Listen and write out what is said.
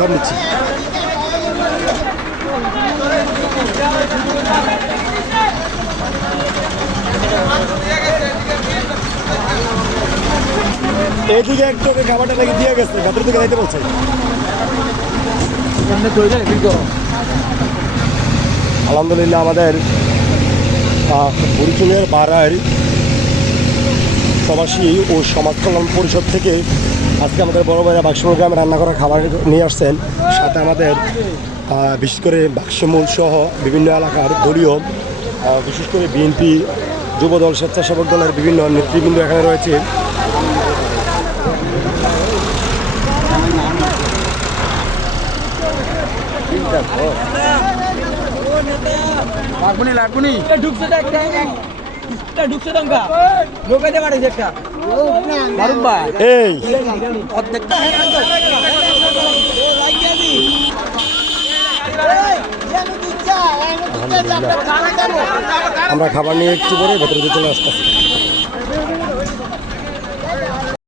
সব নিচ্ছি। এইদিকে একটু খাবারটা নাকি দিয়ে গেছে, ভেতর দিকে যাইতে বলছে। আলহামদুলিল্লাহ আমাদের বুড়িচুঙের বাড়ার প্রবাসী ও সমাজ কল্যাণ পরিষদ থেকে আজকে আমাদের বড় ভাইরা বাক্সমুল গ্রামে রান্না করা খাবার নিয়ে আসছেন। সাথে আমাদের বিশেষ করে বাক্সমুল সহ বিভিন্ন এলাকার দলীয় বিশেষ করে বিএনপি, যুবদল, স্বেচ্ছাসেবক দলের বিভিন্ন নেতৃবৃন্দ এখানে রয়েছে। আমরা খাবার নিয়ে একটু পরে ভেতরে চলে আসতাম।